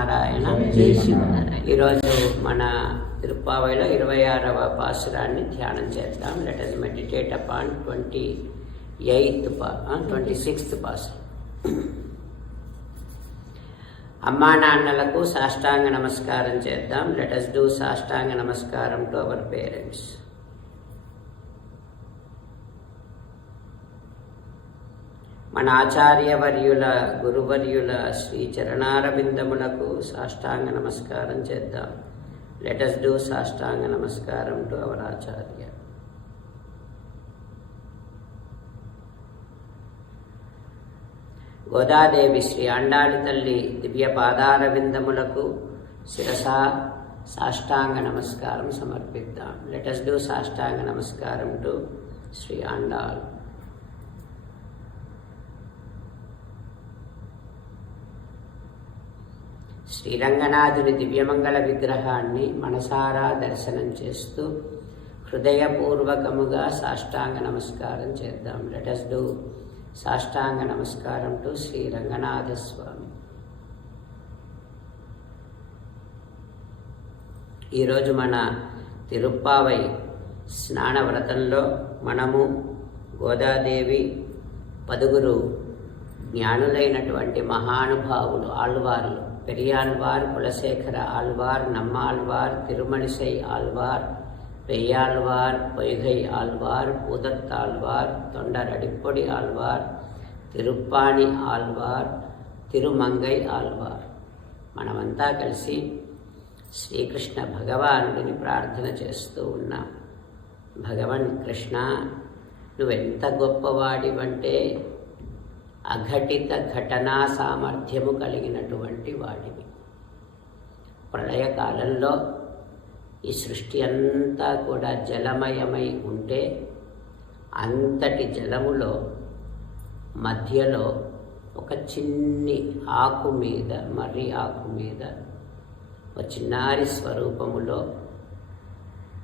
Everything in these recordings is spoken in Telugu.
నారాయణ. ఈరోజు మన తిరుప్పావైలో 26వ పాసురాన్ని ధ్యానం చేద్దాం. Let us meditate upon 26th pasuram. అమ్మా నాన్నలకు సాష్టాంగ నమస్కారం చేద్దాం. లెట్ us do సాష్టాంగ నమస్కారం టు అవర్ పేరెంట్స్. మన ఆచార్యవర్యుల గురువర్యుల శ్రీ చరణారవిందములకు సాష్టాంగ నమస్కారం చేద్దాం. లెట్ us do సాష్టాంగ నమస్కారం టు అవర్ ఆచార్య. గోదాదేవి శ్రీ ఆండాళి తల్లి దివ్య పాదారవిందములకు శిరసా సాష్టాంగ నమస్కారం సమర్పిద్దాం. లెట్ us do సాష్టాంగ నమస్కారం టు శ్రీ ఆండాళ్. శ్రీరంగనాథుని దివ్యమంగళ విగ్రహాన్ని మనసారా దర్శనం చేస్తూ హృదయపూర్వకముగా సాష్టాంగ నమస్కారం చేద్దాం. లెట్ us do సాష్టాంగ నమస్కారం టు శ్రీ రంగనాథ స్వామి. ఈరోజు మన తిరుప్పావై స్నాన వ్రతంలో మనము గోదాదేవి 10 జ్ఞానులైనటువంటి మహానుభావులు ఆళ్వార్లు, పెరియాళ్వార్, కులశేఖర ఆళ్వార్, నమ్మాళ్వార్, తిరుమణిసై ఆళ్వార్, పెయ్యాళ్వార్, పొయ్గై ఆళ్వార్, పూదత్తాళ్వార్, తొండరడిప్పొడి ఆళ్వార్, తిరుప్పాణి ఆళ్వార్, తిరుమంగై ఆళ్వార్ మనమంతా కలిసి శ్రీకృష్ణ భగవానుడిని ప్రార్థన చేస్తూ ఉన్నాం. భగవన్ కృష్ణ, నువ్వెంత గొప్పవాడివంటే అఘటిత ఘటనా సామర్థ్యము కలిగినటువంటి వాడివి. ప్రళయకాలంలో ఈ సృష్టి అంతా కూడా జలమయమై ఉంటే అంతటి జలములో మధ్యలో ఒక చిన్ని ఆకు మీద, మర్రి ఆకు మీద ఒక చిన్నారి స్వరూపములో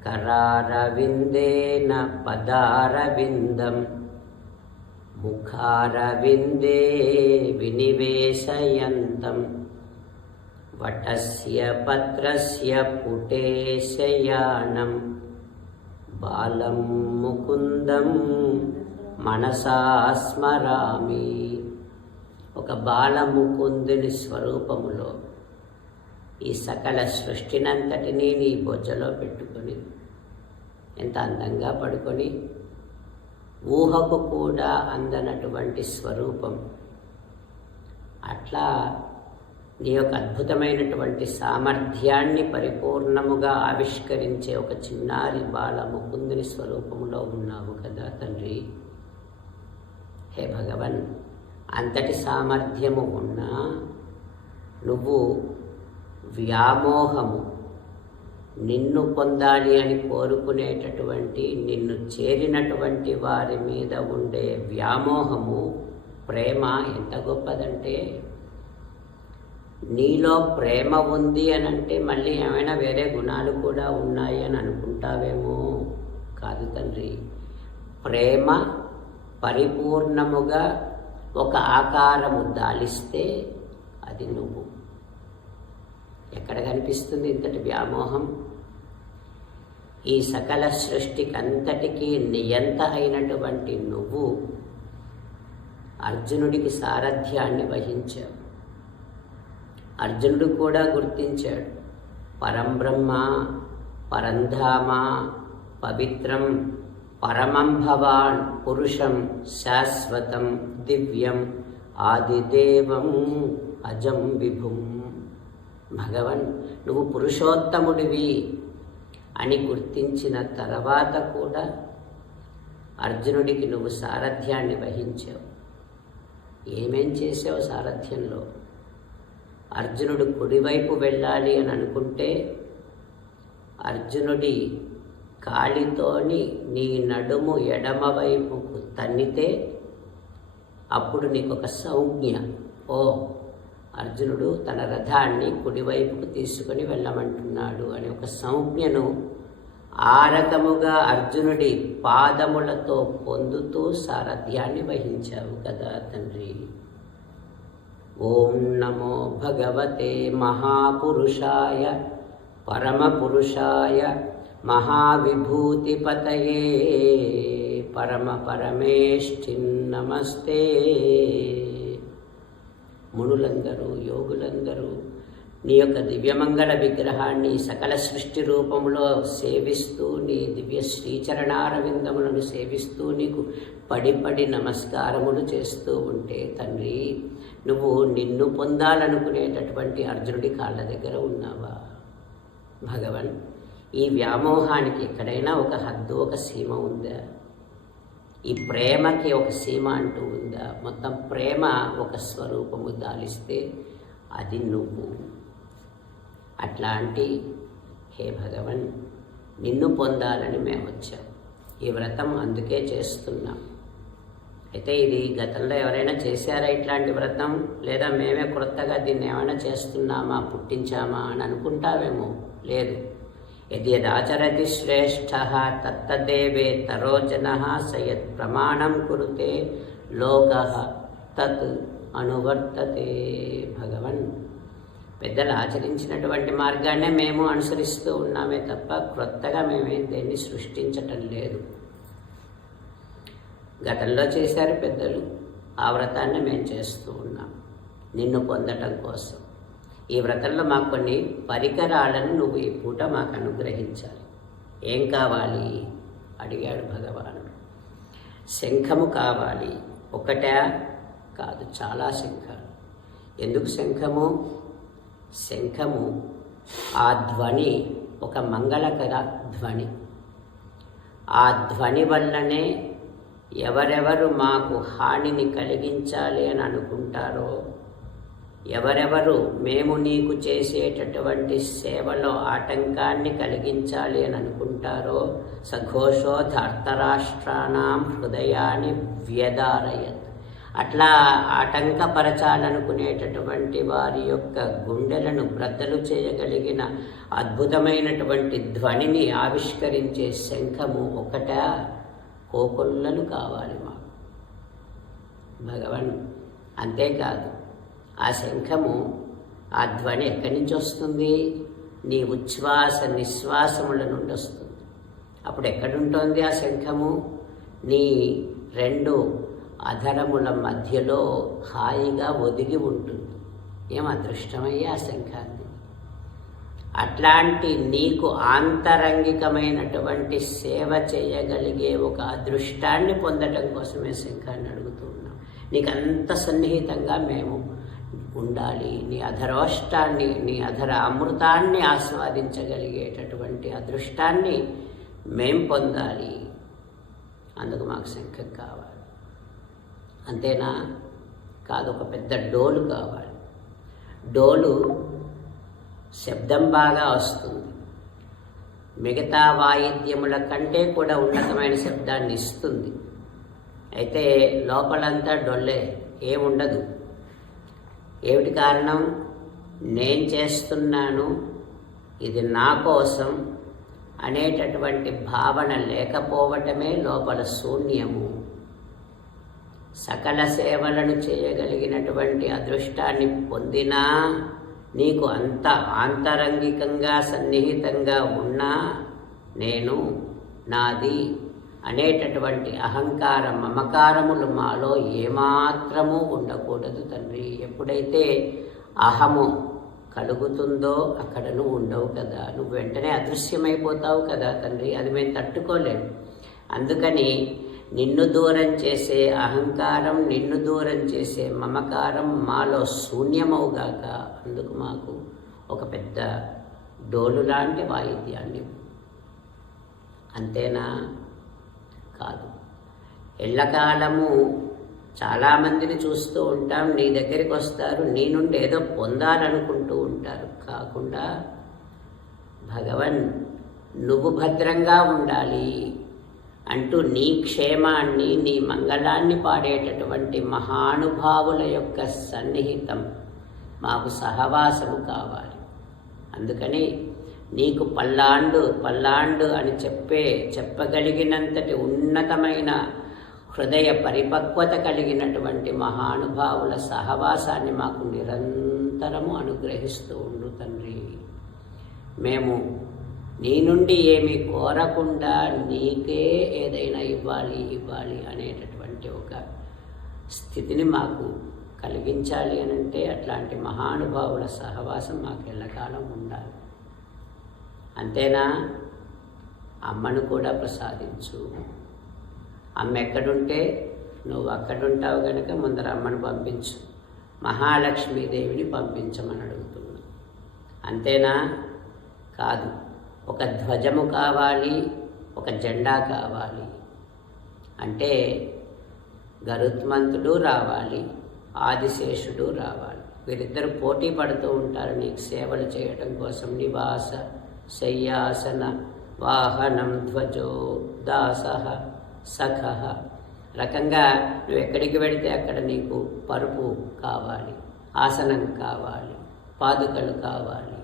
కరారవిందేన పదారవిందం ముఖారవిందే వినివేశయంతం వటస్య పత్రస్య పుటే శయానం బాలం ముకుందం మనసా స్మరామి. ఒక బాలముకుందుని స్వరూపములో ఈ సకల సృష్టినంతటినీ నీ బొజ్జలో పెట్టుకొని ఎంత అందంగా పడుకొని ఊహకు కూడా అందనటువంటి స్వరూపం. అట్లా నీ యొక్క అద్భుతమైనటువంటి సామర్థ్యాన్ని పరిపూర్ణముగా ఆవిష్కరించే ఒక చిన్నారి బాల ముకుందుని స్వరూపములో ఉన్నావు కదా తండ్రి. హే భగవన్, అంతటి సామర్థ్యము ఉన్నా నువ్వు వ్యామోహము, నిన్ను పొందాలి అని కోరుకునేటటువంటి, నిన్ను చేరినటువంటి వారి మీద ఉండే వ్యామోహము, ప్రేమ ఎంత గొప్పదంటే, నీలో ప్రేమ ఉంది అని అంటే మళ్ళీ ఏమైనా వేరే గుణాలు కూడా ఉన్నాయి అని అనుకుంటావేమో. కాదు తండ్రి, ప్రేమ పరిపూర్ణముగా ఒక ఆకారము దాలిస్తే అది నువ్వు. ఎక్కడ కనిపిస్తుంది ఇంతటి వ్యామోహం? ఈ సకల సృష్టికంతటికీ నియంత అయినటువంటి నువ్వు అర్జునుడికి సారథ్యాన్ని వహించావు. అర్జునుడు కూడా గుర్తించాడు, పరంబ్రహ్మ, పరంధామ, పవిత్రం, పరమం భవాన్, పురుషం, శాశ్వతం, దివ్యం, ఆదిదేవం, అజం విభుం. భగవన్, నువ్వు పురుషోత్తముడివి అని గుర్తించిన తర్వాత కూడా అర్జునుడికి నువ్వు సారథ్యాన్ని వహించావు. ఏమేం చేసావు సారథ్యంలో? అర్జునుడు కుడివైపు వెళ్ళాలి అని అనుకుంటే అర్జునుడి కాలితోని నీ నడుము ఎడమవైపుకు తన్నితే అప్పుడు నీకు ఒక సంజ్ఞ, ఓ అర్జునుడు తన రథాన్ని కుడివైపుకు తీసుకొని వెళ్ళమంటున్నాడు అని ఒక సంజ్ఞను ఆ రకముగా అర్జునుడి పాదములతో పొందుతూ సారథ్యాన్ని వహించావు కదా తండ్రి. ఓం నమో భగవతే మహాపురుషాయ పరమపురుషాయ మహావిభూతిపతయే పరమేష్ఠిన్ నమస్తే. మునులందరూ, యోగులందరూ నీ యొక్క దివ్యమంగళ విగ్రహాన్ని సకల సృష్టి రూపంలో సేవిస్తూ, నీ దివ్య శ్రీచరణారవిందములను సేవిస్తూ నీకు పడి నమస్కారములు చేస్తూ ఉంటే తండ్రి, నువ్వు నిన్ను పొందాలనుకునేటటువంటి అర్జునుడి కాళ్ళ దగ్గర ఉన్నావా? భగవన్, ఈ వ్యామోహానికి ఎక్కడైనా ఒక హద్దు, ఒక సీమ ఉందా? ఈ ప్రేమకి ఒక సీమ అంటూ ఉందా? మొత్తం ప్రేమ ఒక స్వరూపము దాలిస్తే అది నువ్వు. అట్లాంటి హే భగవన్, నిన్ను పొందాలని మేము వచ్చాం. ఈ వ్రతం అందుకే చేస్తున్నాం. అయితే ఇది గతంలో ఎవరైనా చేశారా ఇట్లాంటి వ్రతం? లేదా మేమే కొత్తగా దీన్ని ఏమైనా చేస్తున్నామా, పుట్టించామా అని అనుకుంటావేమో. లేదు. యద్యదాచరతి శ్రేష్ఠః తత్తదేవేతరో జనః సయత్ ప్రమాణం కురుతే లోకః తత్ అనువర్తతే. భగవన్, పెద్దలు ఆచరించినటువంటి మార్గాన్నే మేము అనుసరిస్తూ ఉన్నామే తప్ప క్రొత్తగా మేమేం దేన్ని సృష్టించటం లేదు. గతంలో చేశారు పెద్దలు, ఆ వ్రతాన్ని మేము చేస్తూ ఉన్నాం నిన్ను పొందటం కోసం. ఈ వ్రతంలో మాకు కొన్ని పరికరాలను నువ్వు ఈ పూట మాకు అనుగ్రహించాలి. ఏం కావాలి అడిగాడు భగవానుడు. శంఖము కావాలి. ఒకటే కాదు, చాలా శంఖాలు. ఎందుకు శంఖము? శంఖము ఆ ధ్వని ఒక మంగళకర ధ్వని. ఆ ధ్వని వల్లనే ఎవరెవరు మాకు హానిని కలిగించాలి అని అనుకుంటారో, ఎవరెవరు మేము నీకు చేసేటటువంటి సేవలో ఆటంకాన్ని కలిగించాలి అని అనుకుంటారో, సఘోషో ధర్తరాష్ట్రాణం హృదయాన్ని వ్యదారయత్. అట్లా ఆటంకపరచాలనుకునేటటువంటి వారి యొక్క గుండెలను బ్రద్దలు చేయగలిగిన అద్భుతమైనటువంటి ధ్వనిని ఆవిష్కరించే శంఖము ఒకట, కోకొల్లలు కావాలి మాకు భగవన్. అంతేకాదు, ఆ శంఖము, ఆ ధ్వని ఎక్కడి నుంచి వస్తుంది? నీ ఉచ్ఛ్వాస నిశ్వాసముల నుండి వస్తుంది. అప్పుడు ఎక్కడుంటుంది ఆ శంఖము? నీ రెండు అధరముల మధ్యలో హాయిగా ఒదిగి ఉంటుంది. ఏం అదృష్టమయ్యా ఆ శంఖాన్ని! అట్లాంటి నీకు ఆంతరంగికమైనటువంటి సేవ చేయగలిగే ఒక అదృష్టాన్ని పొందడం కోసమే శంఖాన్ని అడుగుతూ ఉన్నాం. నీకు అంత సన్నిహితంగా మేము ఉండాలి. నీ అధరోష్టాన్ని, నీ అధర అమృతాన్ని ఆస్వాదించగలిగేటటువంటి అదృష్టాన్ని మేం పొందాలి. అందుకు మాకు శంఖం కావాలి. అంతేనా? కాదు, ఒక పెద్ద డోలు కావాలి. డోలు శబ్దం బాగా వస్తుంది. మిగతా వాయిద్యముల కంటే కూడా ఉన్నతమైన శబ్దాన్ని ఇస్తుంది. అయితే లోపలంతా డొల్లే, ఏముండదు. ఏమిటి కారణం? నేను చేస్తున్నాను, ఇది నా కోసం అనేటటువంటి భావన లేకపోవటమే లోపల శూన్యము. సకల సేవలను చేయగలిగినటువంటి అదృష్టాన్ని పొందినా, నీకు అంత ఆంతరంగికంగా సన్నిహితంగా ఉన్నా, నేను, నాది అనేటటువంటి అహంకార మమకారములు మాలో ఏమాత్రమూ ఉండకూడదు తండ్రి. ఎప్పుడైతే అహము కలుగుతుందో అక్కడ నువ్వు ఉండవు కదా, నువ్వు వెంటనే అదృశ్యమైపోతావు కదా తండ్రి. అది మేము తట్టుకోలేము. అందుకని నిన్ను దూరం చేసే అహంకారం, నిన్ను దూరం చేసే మమకారం మాలో శూన్యమవుగాక. అందుకు మాకు ఒక పెద్ద డోలు లాంటి వాయిద్యాన్ని. అంతేనా? కాదు. ఎల్లకాలము చాలామందిని చూస్తూ ఉంటాం, నీ దగ్గరికి వస్తారు, నీ నుండి ఏదో పొందాలనుకుంటూ ఉంటారు. కాకుండా భగవన్, నువ్వు భద్రంగా ఉండాలి అంటూ నీ క్షేమాన్ని, నీ మంగళాన్ని పాడేటటువంటి మహానుభావుల యొక్క సన్నిహితం మాకు సహవాసము కావాలి. అందుకని నీకు పల్లాండు పల్లాండు అని చెప్పగలిగినంతటి ఉన్నతమైన హృదయ పరిపక్వత కలిగినటువంటి మహానుభావుల సహవాసాన్ని మాకు నిరంతరము అనుగ్రహిస్తూ ఉండు తండ్రి. మేము నీ నుండి ఏమి కోరకుండా నీకే ఏదైనా ఇవ్వాలి అనేటటువంటి ఒక స్థితిని మాకు కలిగించాలి అనంటే అట్లాంటి మహానుభావుల సహవాసం మాకు ఎల్లకాలం ఉండాలి. అంతేనా? అమ్మను కూడా ప్రసాదించు. అమ్మ ఎక్కడుంటే నువ్వు అక్కడుంటావు కనుక ముందర అమ్మను పంపించు. మహాలక్ష్మీదేవిని పంపించమని అడుగుతున్నా. అంతేనా? కాదు, ఒక ధ్వజము కావాలి, ఒక జెండా కావాలి. అంటే గరుత్మంతుడు రావాలి, ఆదిశేషుడు రావాలి. వీరిద్దరు పోటీ పడుతూ ఉంటారు నీకు సేవలు చేయటం కోసం. నివాస శయ్యాసన వాహనం ధ్వజో దాస సఖ రకంగా నువ్వు ఎక్కడికి వెళితే అక్కడ నీకు పరుపు కావాలి, ఆసనం కావాలి, పాదుకలు కావాలి,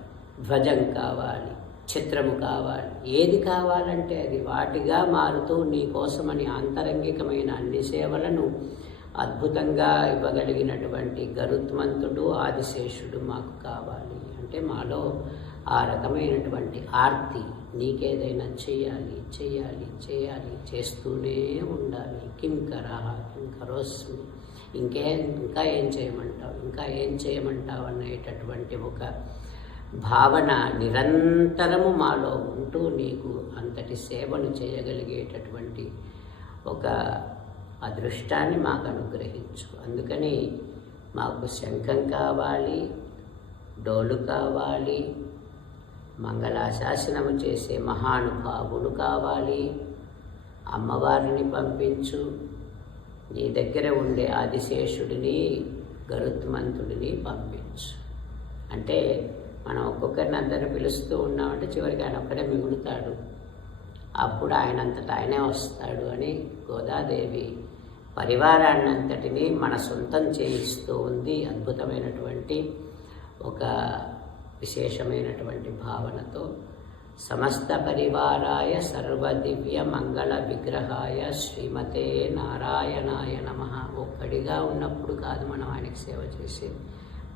ధ్వజం కావాలి, చిత్రము కావాలి. ఏది కావాలంటే అది వాటిగా మారుతూ నీ కోసమని ఆంతరంగికమైన అన్ని సేవలను అద్భుతంగా ఇవ్వగలిగినటువంటి గరుత్మంతుడు ఆదిశేషుడు మాకు కావాలి. అంటే మాలో ఆ రకమైనటువంటి ఆర్తి, నీకేదైనా చేయాలి చేస్తూనే ఉండాలి. కింకరః కింకరోస్మి, ఇంకా ఏం చేయమంటావు అనేటటువంటి ఒక భావన నిరంతరము మాలో ఉంటూ నీకు అంతటి సేవను చేయగలిగేటటువంటి ఒక అదృష్టాన్ని మాకు అనుగ్రహించు. అందుకని మాకు శంఖం కావాలి, డోలు కావాలి, మంగళాశాసనము చేసే మహానుభావుడు కావాలి. అమ్మవారిని పంపించు. నీ దగ్గర ఉండే ఆదిశేషుడిని గరుత్మంతుడిని పంపించు. అంటే మనం ఒక్కొక్కరిని అందరిని పిలుస్తూ ఉన్నామంటే చివరికి ఆయన ఒక్కడే మిగులుతాడు. అప్పుడు ఆయనంతటా ఆయనే వస్తాడు అని గోదాదేవి పరివారాన్నంతటినీ మన సొంతం చేయిస్తూ ఉంది. అద్భుతమైనటువంటి ఒక విశేషమైనటువంటి భావనతో సమస్త పరివారాయ సర్వదివ్య మంగళ విగ్రహాయ శ్రీమతే నారాయణాయ నమః. ఒక్కడిగా ఉన్నప్పుడు కాదు మనం ఆయనకి సేవ చేసేది,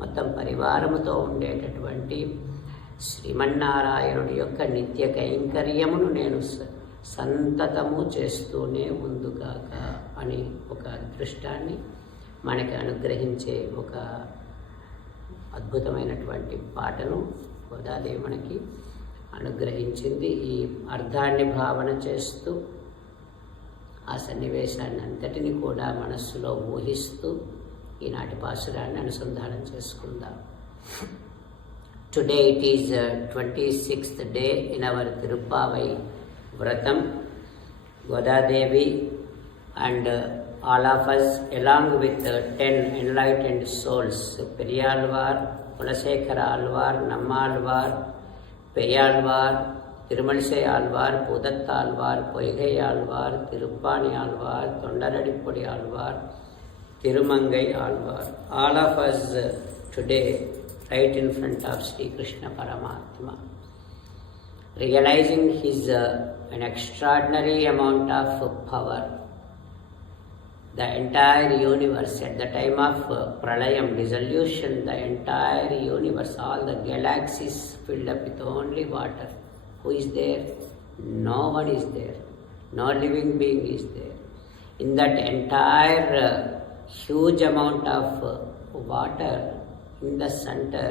మొత్తం పరివారముతో ఉండేటటువంటి శ్రీమన్నారాయణుడి యొక్క నిత్య కైంకర్యమును నేను సంతతము చేస్తూనే ఉందుగాక అని ఒక అదృష్టాన్ని మనకి అనుగ్రహించే ఒక అద్భుతమైనటువంటి పాటను గోదాదేవి మనకి అనుగ్రహించింది. ఈ అర్థాన్ని భావన చేస్తూ ఆ సన్నివేశాన్ని అంతటిని కూడా మనస్సులో ఊహిస్తూ ఈనాటి పాసురాన్ని అనుసంధానం చేసుకుందాం. Today it is 26th day in our Tiruppavai Dhyanam. Godadevi and all of us along with 10 enlightened souls, Periyalvar, Kulasekara Alvar, Nammalvar, Periyalvar, Tirumalisai Alvar, Pudatta Alvar, Poigai Alvar, Tiruppani Alvar, Tondaradipudi Alvar, Tirumangai Alvar. All of us today right in front of Sri Krishna Paramatma, realizing his an extraordinary amount of power. The entire universe at the time of pralayam, dissolution, the entire universe, all the galaxies filled up with only water. Who is there? No one is there. No living being is there. In that entire huge amount of water, in the center,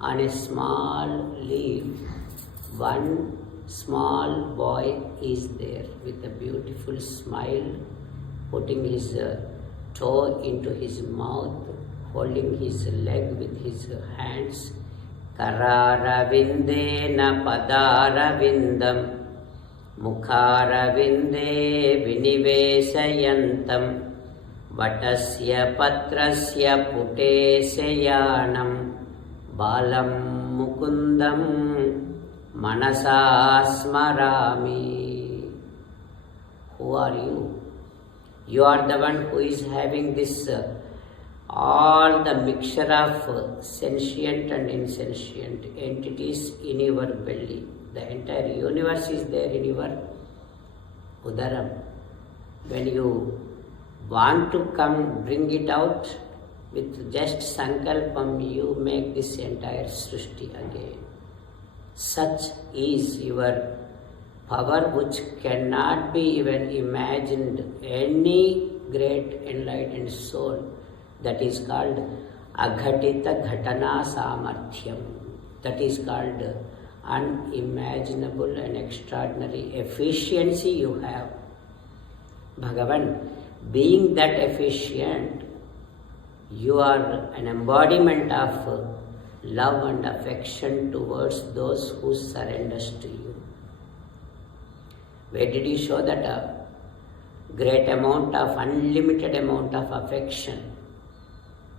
on a small leaf, one small boy is there with a beautiful smile, putting his toe into his mouth, holding his leg with his hands. Kararavindena padaravindam mukharavinde vinivesayantam vatasya patrasya putesayanam balam mukundam manasa smarami. Who are you? You are the one who is having this all the mixture of sentient and insentient entities in your belly. The entire universe is there in your udaram. When you want to come, bring it out, with just sankalpam you make this entire srishti again. Such is your power which cannot be even imagined. Any great enlightened soul, that is called aghatita ghatana samarthyam. That is called unimaginable and extraordinary efficiency you have. Bhagavan, being that efficient, you are an embodiment of love and affection towards those who surrenders to you. Where did you show that great amount of, unlimited amount of affection?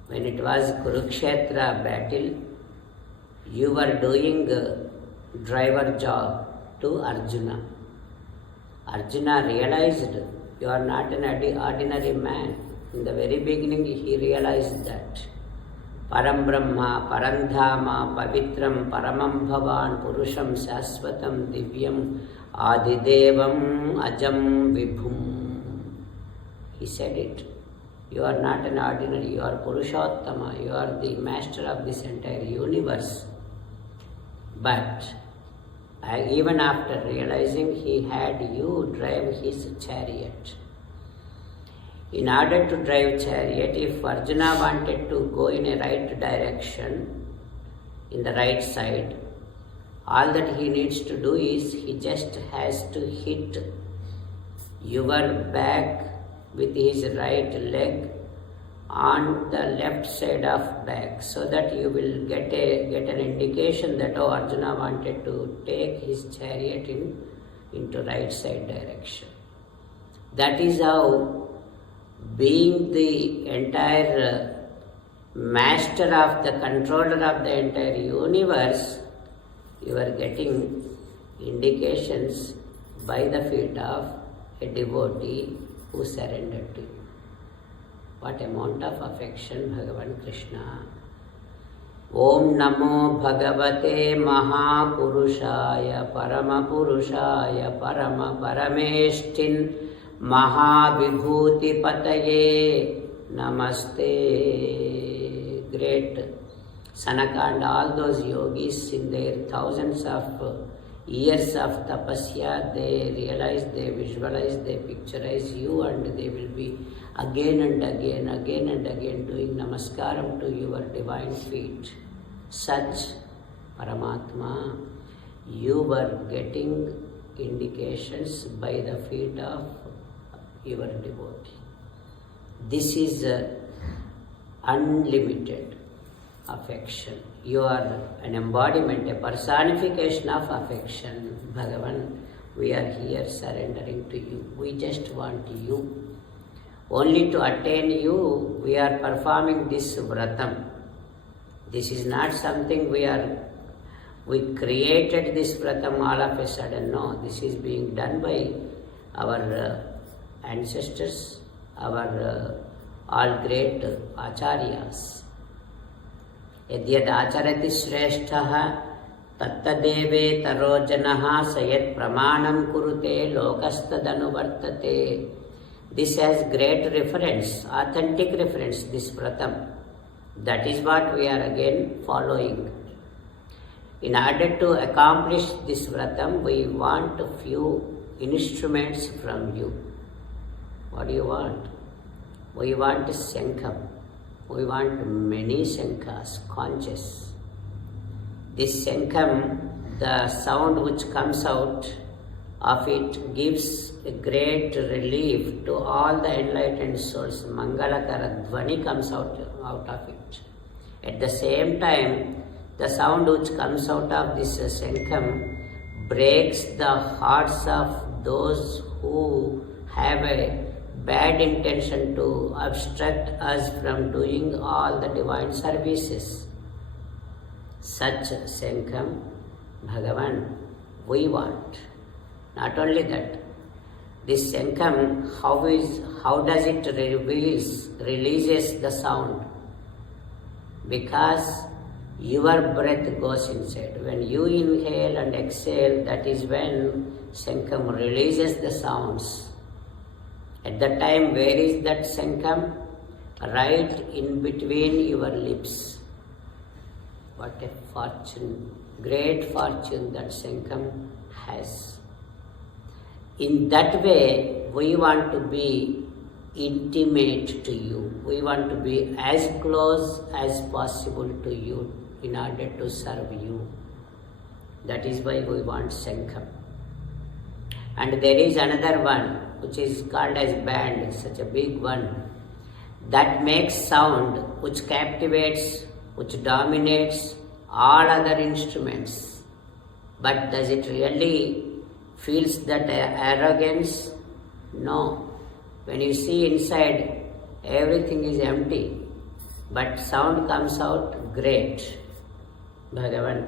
When it was Kurukshetra battle, you were doing driver job to Arjuna. Arjuna realized you are not an ordinary man. In the very beginning he realized that. Param Brahma, Parandhama, Pavitram, Paramam Bhavan, Purusham, Sasvatam, Divyam, Adidevam, Ajam, Vibhum. He said it. You are not an ordinary, you are Purushottama, you are the master of this entire universe. But even after realizing, he had you drive his chariot. In order to drive chariot, if Arjuna wanted to go in a right direction, in the right side, all that he needs to do is, he just has to hit your back with his right leg on the left side of back, so that you will get an indication that Arjuna wanted to take his chariot into right side direction. That is how, being the entire master of the controller of the entire universe, you are getting indications by the feet of a devotee who surrendered to you. What amount of affection, Bhagavan Krishna. Om Namo Bhagavate Mahapurushaya Paramapurushaya Parama Parameshtin Mahavibhuti Pataye Namaste. Great Sanaka and all those yogis, in their thousands of years of tapasya, they realize, they visualize, they picturize you, and they will be again and again doing namaskaram to your divine feet. Such Paramatma, you were getting indications by the feet of your devotee. This is unlimited affection. You are an embodiment, a personification of affection. Bhagavan, we are here surrendering to you. We just want you. Only to attain you, we are performing this vratam. This is not something we created this vratam all of a sudden. No, this is being done by our ancestors, our all great acharyas. Yadyad acharati shresthaha tattadeve tarojanaha sayat pramanam kurute lokastadanuvartate. This has great reference, authentic reference, this vratam. That is what we are again following. In order to accomplish this vratam, we want a few instruments from you. What do you want? We want a sankham. We want many sankhas, conches. This sankham, the sound which comes out of it gives a great relief to all the enlightened souls. Mangalakara dhvani comes out of it. At the same time, the sound which comes out of this sankham breaks the hearts of those who have a bad intention to obstruct us from doing all the divine services. Such sankham, Bhagavan, we want. Not only that, this sankham, how does it releases the sound? Because your breath goes inside. When you inhale and exhale, that is when sankham releases the sounds. At the time, where is that Sankham? Right in between your lips. What a fortune, great fortune that Sankham has. In that way, we want to be intimate to you. We want to be as close as possible to you in order to serve you. That is why we want Sankham. And there is another one which is called as band, such a big one, that makes sound, which captivates, which dominates all other instruments. But does it really feels that arrogance? No. When you see inside, everything is empty, but sound comes out great. Bhagavan,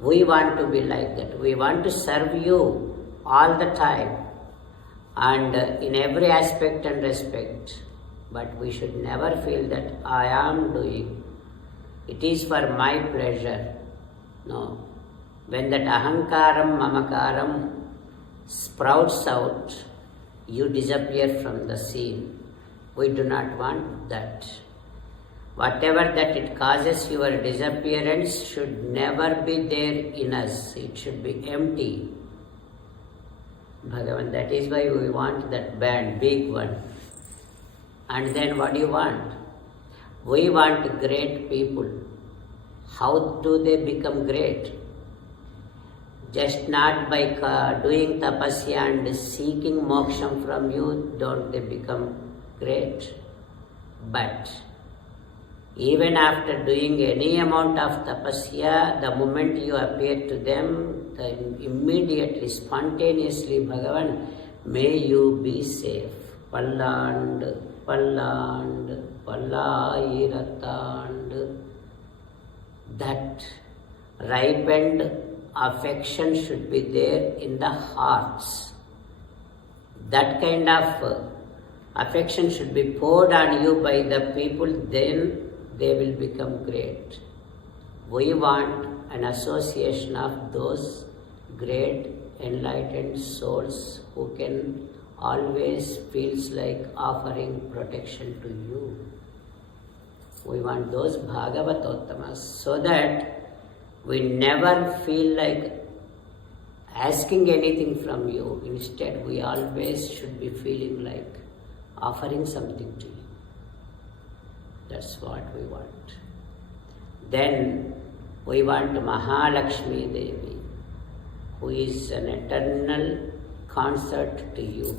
we want to be like that. We want to serve you all the time and in every aspect and respect. But we should never feel that I am doing. It is for my pleasure. No. When that ahankaram, mamakaram sprouts out, you disappear from the scene. We do not want that. Whatever that it causes your disappearance should never be there in us. It should be empty. Bhagavan, that is why we want that band, big one. And then what do you want? We want great people. How do they become great? Just not by doing tapasya and seeking moksham from you, don't they become great. But even after doing any amount of tapasya, the moment you appear to them, immediately, spontaneously, Bhagavan, may you be safe. Palland, palland, pallayirathand. That ripened affection should be there in the hearts. That kind of affection should be poured on you by the people, then they will become great. We want an association of those great enlightened souls who can always feels like offering protection to you. We want those Bhagavatottamas so that we never feel like asking anything from you. Instead, we always should be feeling like offering something to you. That's what we want. Then we want Mahalakshmi Devi, who is an eternal consort to you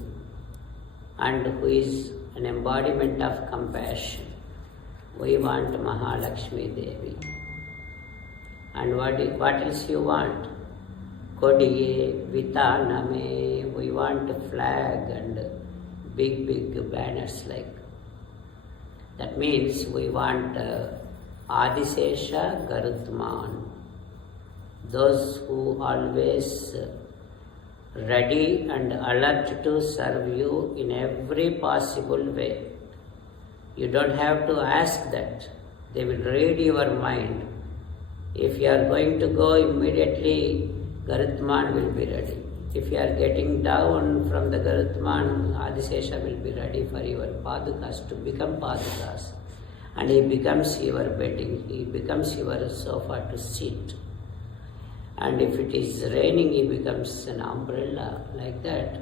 and who is an embodiment of compassion. We want Mahalakshmi Devi. And what else you want? Kodiye, Vitaname, we want a flag and big banners like. That means we want Adisesha Garutman, those who always ready and alert to serve you in every possible way. You don't have to ask that. They will read your mind. If you are going to go, immediately Garutman will be ready. If you are getting down from the Garutman, Adisesha will be ready for your padukas to become padukas. And he becomes your bedding, he becomes your sofa to sit. And if it is raining, he becomes an umbrella, like that.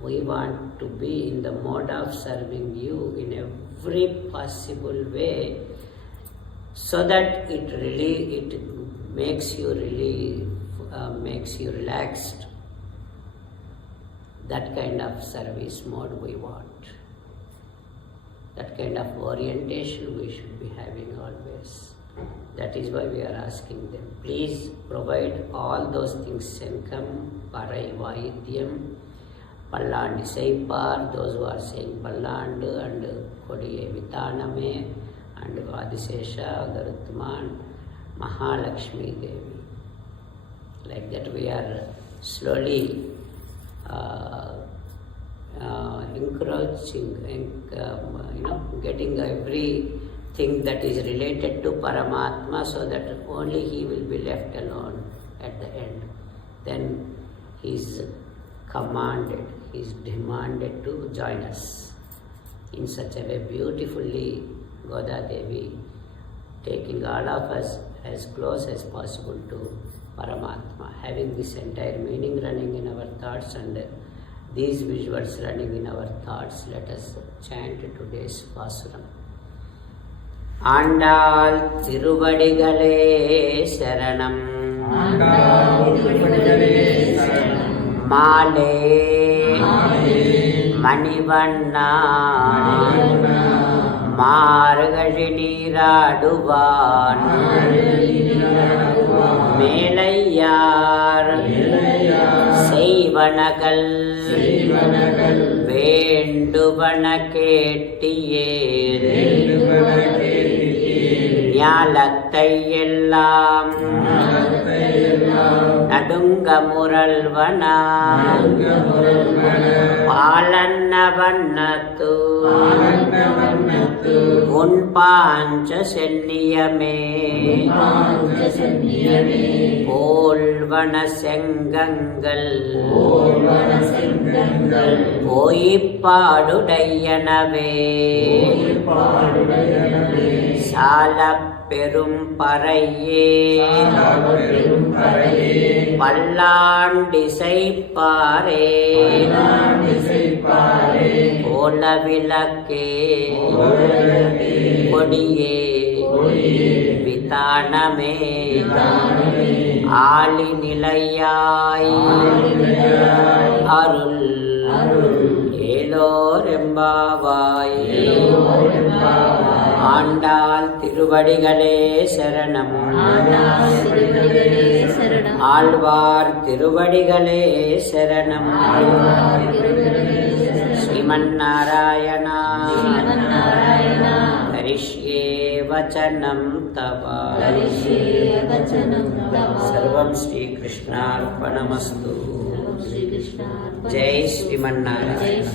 We want to be in the mode of serving you in every possible way, so that it makes you relaxed. That kind of service mode we want. That kind of orientation we should be having always. That is why we are asking them, please provide all those things. Sankham, Parai Vaidyam, Palland Saipar, those who are saying Palland, and Kodiye Vitaname, and Adisesha, Garutman, Mahalakshmi Devi. Like that we are slowly encroaching, getting everything that is related to Paramatma, so that only he will be left alone at the end. Then he is commanded, he is demanded to join us. In such a way, beautifully Goda Devi taking all of us as close as possible to Paramatma, having this entire meaning running in our thoughts and these visuals running in our thoughts. Let us chant today's pasuram. Andal Tiruvadigalé Saranam, Male Manivanna, Margazhi நீராடுவான் மேலையார் செய்வனகள் வேண்டுவன கேட்டியேல் ஞாலத்தை எல்லாம் நடுங்க முரல்வன பாலன்ன வண்ணத்து உன் பாஞ்ச சென்னியமே போல்வன செங்கங்கள் போயிப்பாடுடையனவே சாலப் பெரும் பறையே பல்லாண்டிசைப்பாரே கோல விளக்கே கொடியே விதானமே ஆளி நிலையாய் அருள் ஏலோரெம்பாவாய். ஆண்டாள் திருவடிகளே சரணம், ஆழ்வார் திருவடிகளே சரணம். ஸ்ரீமன்னாராயணா கரிஷ்யே வசனம் தவ. சர்வம் ஸ்ரீகிருஷ்ணார்ப்பணமஸ்து. ஜெய் ஸ்ரீமன்னாராயண.